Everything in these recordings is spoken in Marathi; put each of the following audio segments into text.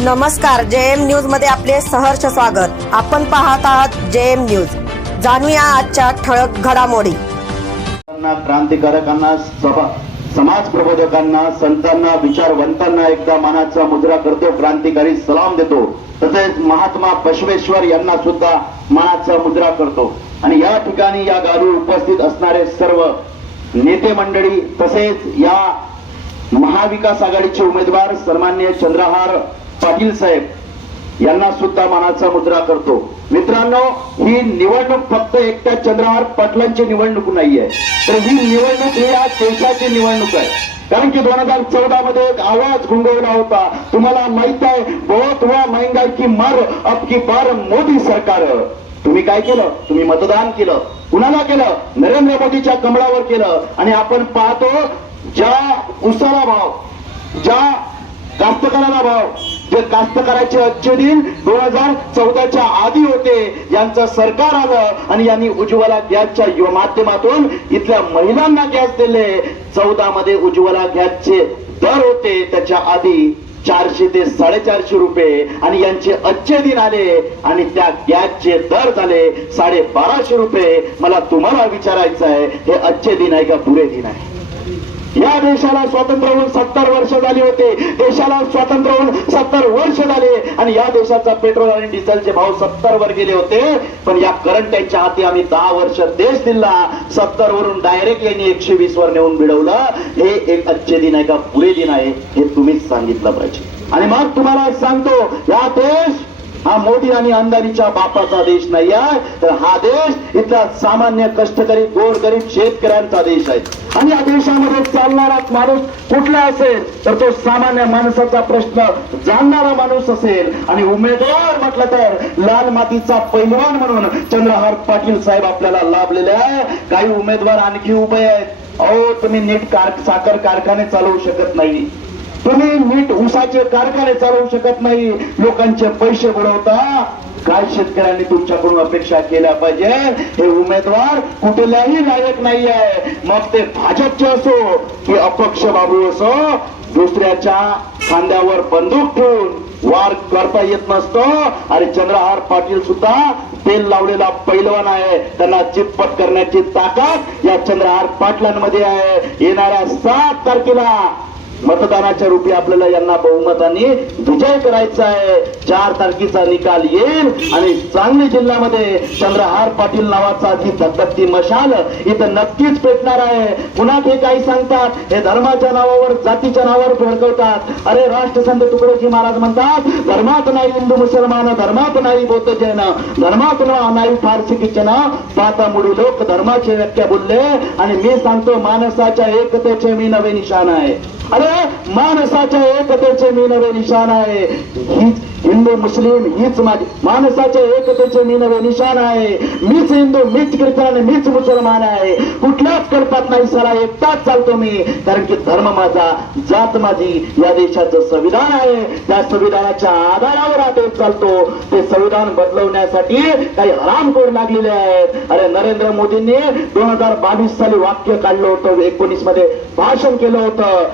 नमस्कार जे एम न्यूजमध्ये आपले सहर्ष स्वागत. आपण पाहत आहात जे एम न्यूज. जाणूया आजच्या ठळक घडामोडी. क्रांतिकारकांना सभा समाज प्रबोधकांना संतांना विचारवंतांना एकदा मानाचा मुद्रा करतो क्रांतिकारी सलाम देतो. तसेच महात्मा बसवेश्वर यांना सुद्धा मानाचा मुद्रा करतो. आणि या ठिकाणी या गावी उपस्थित असणारे सर्व नेते मंडळी तसेच या महाविकास आघाडीचे उमेदवार सन्मान्य चंद्रहार पाटील साहेब यांना सुद्धा मानाचा मुद्रा करतो. मित्रांनो ही निवडणूक फक्त एकट्या चंद्रावर पाटलांची निवडणूक नाहीये. तर ही निवडणूक ही या देशाची निवडणूक आहे. कारण की दोन हजार चौदा मध्ये एक आवाज गुंगवला होता. तुम्हाला माहीत आहे बहुत हुआ महंगाई की मार अब की बार मोदी सरकार. तुम्ही काय केलं? तुम्ही मतदान केलं. कुणाला केलं? नरेंद्र मोदीच्या कमळावर केलं. आणि आपण पाहतो ज्या उसाला भाव ज्या कास्तकाराला भाव जे कास्तकाराचे अच्छे दिन दोन हजार चौदाच्या आधी होते यांचं सरकार आलं आणि यांनी उज्ज्वला गॅसच्या माध्यमातून इथल्या महिलांना गॅस दिले. चौदा मध्ये उज्ज्वला गॅसचे दर होते त्याच्या आधी चारशे ते साडेचारशे रुपये आणि यांचे अच्छे दिन आले आणि त्या गॅसचे दर झाले साडे बाराशे रुपये. मला तुम्हाला विचारायचं आहे हे अच्छे दिन आहे का पुरे दिन आहे? या देशाला स्वातंत्र्य होऊन सत्तर वर्ष झाली होते. देशाला स्वातंत्र्य होऊन सत्तर वर्ष झाले. आणि या देशाचा पेट्रोल आणि डिझेलचे भाव सत्तर वर गेले होते. पण या करंट यांच्या हाती आम्ही दहा वर्ष देश दिला. सत्तर वरून डायरेक्ट यांनी एकशे वीस वर नेऊन मिळवलं. हे एक अच्छे दिन आहे का पुरे दिन आहे हे तुम्हीच सांगितलं पाहिजे. आणि मग तुम्हाला सांगतो या देश हा मोदी आणि अंधारीच्या बापाचा देश नाही आहे. तर हा देश इथला सामान्य कष्टकरी गोरगरीब शेतकऱ्यांचा देश आहे. आणि या देशामध्ये चालणारा माणूस कुठला असेल तर तो सामान्य माणसाचा प्रश्न जाणणारा माणूस असेल. आणि उमेदवार म्हटलं तर लाल मातीचा पैलवान म्हणून चंद्रहार पाटील साहेब आपल्याला लाभलेले आहे. काही उमेदवार आणखी उभे आहेत. अहो तुम्ही नीट कार साखर कारखाने चालवू शकत नाही. तुम्ही नीट उसाचे कारखाने चालवू शकत नाही. लोकांचे पैसे बुडवता. काय शेतकऱ्यांनी तुमच्याकडून अपेक्षा केल्या पाहिजे? हे उमेदवार कुठल्याही लायक नाही आहे मग ते भाजपचे असो की अपक्ष बाबू असो दुसऱ्याच्या खांद्यावर बंदूक ठेवून वार करता येत नसतो. आणि चंद्रहार पाटील सुद्धा तेल लावलेला पैलवान आहे. त्यांना चितपट करण्याची ताकद या चंद्रहार पाटलांमध्ये आहे. येणाऱ्या सात तारखेला मतदानाच्या रूपी आपल्याला यांना बहुमताने विजय करायचा आहे. चार तारखेचा निकाल येईल आणि सांगली जिल्ह्यामध्ये चंद्रहार पाटील नावाचा जी धगधगती मशाल इथं नक्कीच पेटणार आहे. पुन्हा ते काही सांगतात हे धर्माच्या नावावर जातीच्या नावावर भडकवतात. अरे राष्ट्रसंत तुकडोजी महाराज म्हणतात धर्मात नाही हिंदू मुसलमान धर्मात नाही बौद्ध जैन धर्मात नाही फारसी किचन पाता मुडू लोक धर्माची व्याख्या बोलले आणि मी सांगतो माणसाच्या एकतेचे मी नवे निशाण आहे. अरे माणसाच्या एकतेचे मी नवे निशाण आहे. हीच हिंदू मुस्लिम हीच माझी माणसाच्या एकतेचे मी नवे निशाण आहे. मीच हिंदू मीच ख्रिस्ती मीच मुसलमान आहे. कुठल्याच कल्पात नाही सरा एकटाच चालतो मी. कारण की धर्म माझा जात माझी या देशाचं संविधान आहे. त्या संविधानाच्या आधारावर हा चालतो. ते संविधान बदलवण्यासाठी काही हरामखोर लागलेले आहेत. अरे नरेंद्र मोदींनी दोन हजार बावीस साली वाक्य काढलं होतं. एकोणीसमध्ये भाषण केलं होतं.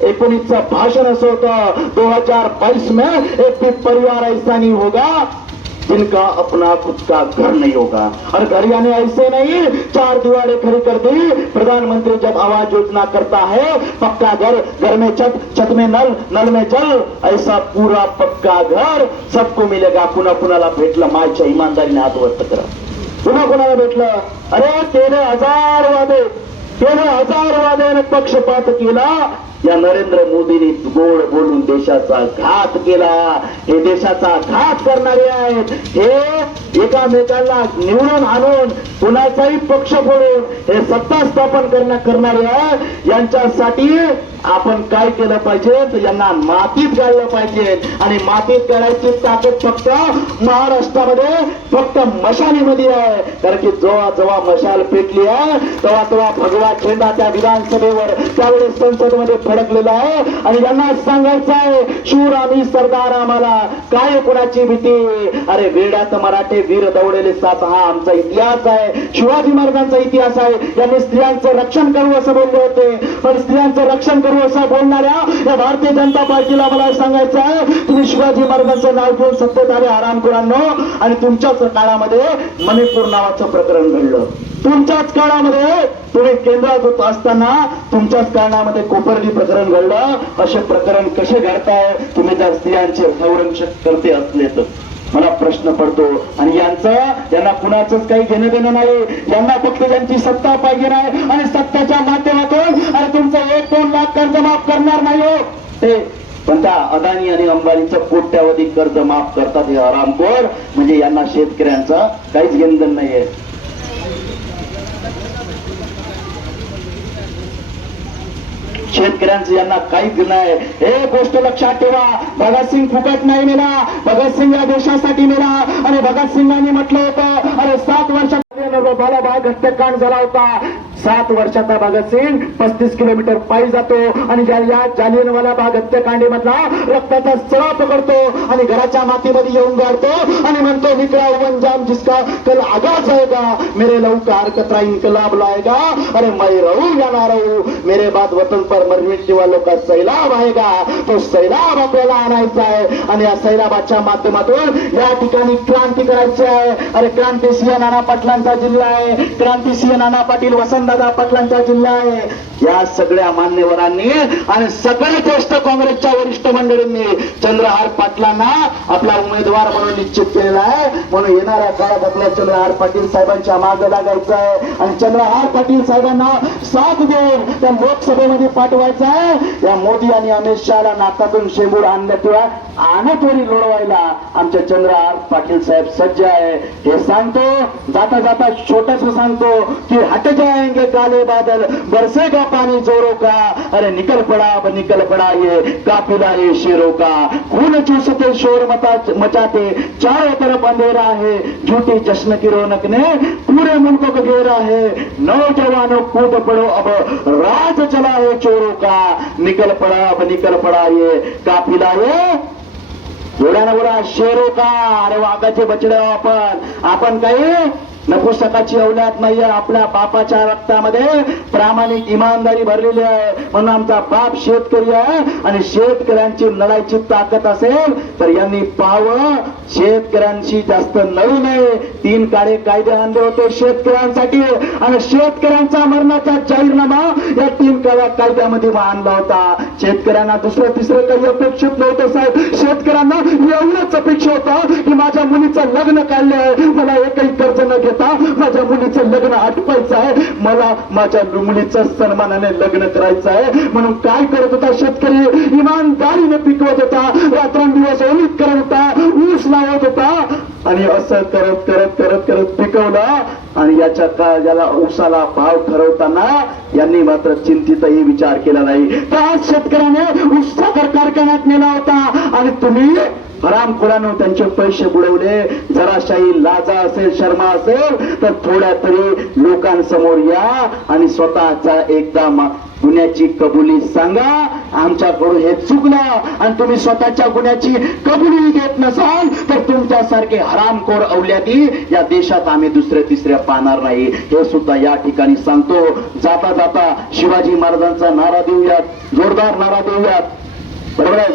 ते एकोणीसचं भाषण असं होतं. दो हजार बाईस में एक भी परिवार ऐसा नहीं होगा जिनका अपना खुद का घर नहीं होगा. और घर यानी ऐसे नहीं चार दीवारें खड़ी कर दी. प्रधानमंत्री जब आवाज योजना करता है पक्का घर घर में छत छत में नल नल में जल ऐसा पूरा पक्का घर सबको मिलेगा. पुन्हा कुणाला भेटलं मायच्या इमानदारीने हात वरत करा पुन्हा कुणाला भेटलं. अरे तेरे हजार वादे तेरे हजार वाद्याने पक्षपात केला. या नरेंद्र मोदींनी गोड बोलून देशाचा घात केला. हे देशाचा घात करणारे आहेत. हे एकामेकांना निवडून आणून कुणाचाही पक्ष फोडून हे सत्ता स्थापन करण्या करणारे आहेत यांच्यासाठी आपण काय केलं पाहिजे? तर यांना मातीत गाळलं पाहिजे. आणि मातीत गाळायची ताकद फक्त महाराष्ट्रामध्ये फक्त मशालीमध्ये आहे. कारण की जेव्हा जेव्हा मशाल पेटली आहे तेव्हा तेव्हा भगवा झेंडा त्या विधानसभेवर त्यावेळेस संसदेमध्ये धडकलेलं आहे. आणि यांना सांगायचं आहे शूर आम्ही सरदार आम्हाला काय कुणाची भीती? अरे वेड्यात मराठे वीर दौडलेले सात हा आमचा इतिहास आहे. शिवाजी महाराजांचा इतिहास आहे. यांनी स्त्रियांचं रक्षण करू असं बोलले होते. पण स्त्रियांचं रक्षण करू असं बोलणाऱ्या या भारतीय जनता पार्टीला मला सांगायचं आहे तुम्ही शिवाजी महाराजांचं नाव घेऊन सत्तेत आले आरामखोरांनो आणि तुमच्याच काळामध्ये मणिपूर नावाचं प्रकरण घडलं. तुमच्याच काळामध्ये तुम्ही केंद्रात होत असताना तुमच्याच काळामध्ये कोपर्डी प्रकरण घडलं. असे प्रकरण कसे घडताय? तुम्ही जर स्त्रियांचे संरक्षक करते असले तर. मला प्रश्न पडतो. आणि यांचं यांना कुणाचंच काही घेणं देणं नाही. यांना फक्त त्यांची सत्ता पाहिजे नाही. आणि सत्ताच्या माध्यमातून आणि तुमचं एक दोन लाख कर्ज माफ करणार नाही हो. ते पण त्या अदानी आणि अंबानीचं कोट्यावधी कर्ज माफ करतात हे आरामखोर. म्हणजे यांना शेतकऱ्यांचा काहीच घेणं नाहीये. शेतकऱ्यांचं यांना काहीच नाही. हे गोष्ट लक्षात ठेवा. भगतसिंग फुकट नाही मेला. भगतसिंग या देशासाठी मेला. आणि भगतसिंगांनी म्हटलं होतं अरे सात वर्षात बालाबाग हत्याकांड झाला होता. सात वर्षाचा भगतसिंग पस्तीस किलोमीटर पायी जातो आणि ज्या या जालियनवाला बाग हत्याकांडीमधला रक्ताचा सळा पकडतो आणि घराच्या मातीमध्ये येऊन गाडतो आणि म्हणतो निकला वंजाम जिसका कल आगाज जाएगा मेरे लहू लवकार कतरा इनकलाब लाएगा. अरे मैं रहू या ना रहू मेरे बाद वतन पर मरने वालों का सैलाब आएगा। तो सैलाब आपल्याला आणायचा आहे आणि या सैलाबाच्या माध्यमातून या ठिकाणी क्रांती करायची आहे. अरे क्रांती सिंह नाना पाटलांचा जिल्हा आहे. क्रांतीसिंह नाना पाटील वसंतदादा पाटलांचा जिल्हा आहे. या सगळ्या मान्यवरांनी आणि सगळे ज्येष्ठ काँग्रेसच्या वरिष्ठ मंडळींनी चंद्रहार पाटलांना आपला उमेदवार म्हणून निश्चित केलेला आहे. म्हणून येणाऱ्या काळात आपल्या चंद्रहार पाटील साहेबांच्या मागे लागायचं आहे. आणि चंद्रहार पाटील साहेबांना साथ देऊन त्या लोकसभेमध्ये पाठवायचं आहे. या मोदी आणि अमित शहाला नाकातून शेंबूर आणल्याशिवाय आणतोरी लोळवायला आमच्या चंद्रहार पाटील साहेब सज्ज आहे. हे सांगतो जाता जाता छोटस सांगतो की हट जाएंगे काले बादल बरसेगा पाणी जोरो का? अरे निकल पड़ा निकल पड़ा ये काफिला ये शेरो का। खून चूसते शोर मता मचाते चारों तरफ अंधेरा है। झूठी जश्न की रौनक ने पूरे मुल्क को घेरा है। नौजवानों कूद पड़ो अब राज चला है चोरों का। निकल पड़ा अब निकल पड़ा ये काफिला ये एवढ्या बोला शेरो का। अरे वाघाचे बचडे हो आपण आपण काही नपुस्तकाची औलाद नाहीये. आपल्या बापाच्या रक्तामध्ये प्रामाणिक इमानदारी भरलेली आहे. म्हणून आमचा बाप शेतकरी आहे आणि शेतकऱ्यांची लढायची ताकद असेल तर यांनी पावं शेतकऱ्यांशी जास्त लढू नये. तीन काळे कायदे आणले होते शेतकऱ्यांसाठी आणि शेतकऱ्यांचा मरणाचा जाहीरनामा या तीन काळ्या कायद्यामध्ये आणला होता. शेतकऱ्यांना दुसरं तिसरं काही अपेक्षित नव्हतं साहेब. शेतकऱ्यांना एवढंच अपेक्षा होतं की माझ्या मुलीचं लग्न काढले आहे. मला एकही कर्ज न घेता माझ्या मुलीचं लग्न आटवायचं आहे. मला माझ्या मुलीचं सन्मानाने लग्न करायचं आहे. म्हणून काय करत होता शेतकरी? इमानदारीने पिकवत होता. रात्रंदिवस ओलीत करत होता. ऊस लावत होता. आणि असं करत करत करत करत पिकवलं. आणि याच्या का ज्याला ऊसाला भाव ठरवताना यांनी मात्र चिंतितही विचार केला नाही. त्याच शेतकऱ्याने ऊसचा कारखान्यात नेला होता. आणि तुम्ही हरामखोरानं त्यांचे पैसे बुडवले. जराशाही लाजा असेल शर्मा असेल तर थोड्या तरी लोकांसमोर या आणि स्वतःचा एकदा गुन्ह्याची कबुली सांगा. आमच्याकडून हे चुकलं आणि तुम्ही स्वतःच्या गुन्ह्याची कबुली देत नसाल तर तुमच्यासारखे हरामखोर अवल्याती या देशात आम्ही दुसऱ्या तिसऱ्या पाहणार नाही. हे सुद्धा या ठिकाणी सांगतो. जाता जाता शिवाजी महाराजांचा नारा देऊयात जोरदार नारा देऊयात. बरोबर आहे?